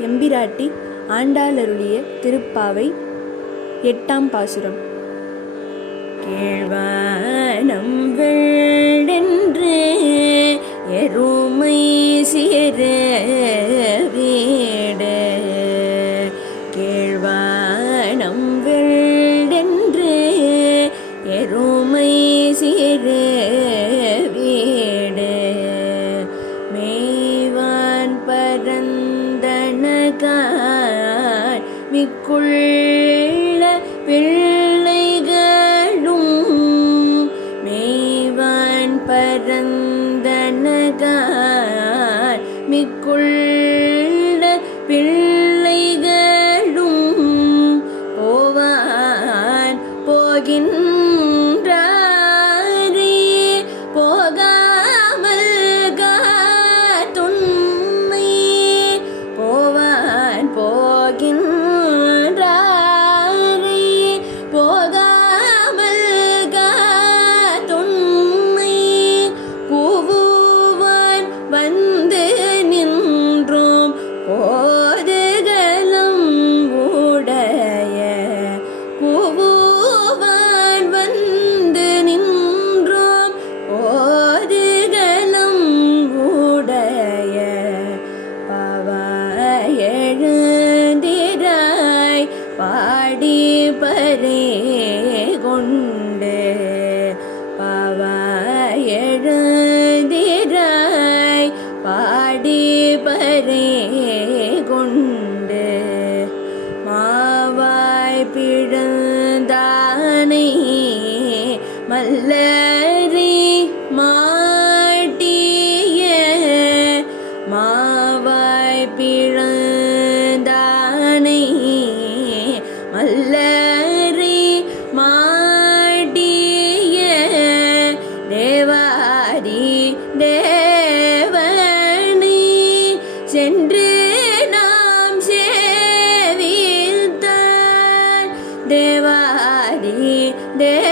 எம்பிராட்டி ஆண்டாளருளிய திருப்பாவை எட்டாம் பாசுரம். கேழ்வானம் வெள்ளென்று எருமை சேர வீடு. கேழ்வானம் வெள்ளென்று எரு விக்குள்ள பிள்ளைகளும் மேவான் பரந்தனகார் மிக்குள்ள பிள்ளை பாடி பரே கொண்டு பவாயழுதிராய் பாடி பரே கொண்டு மாவாய் பிழந்தானே மல்ல で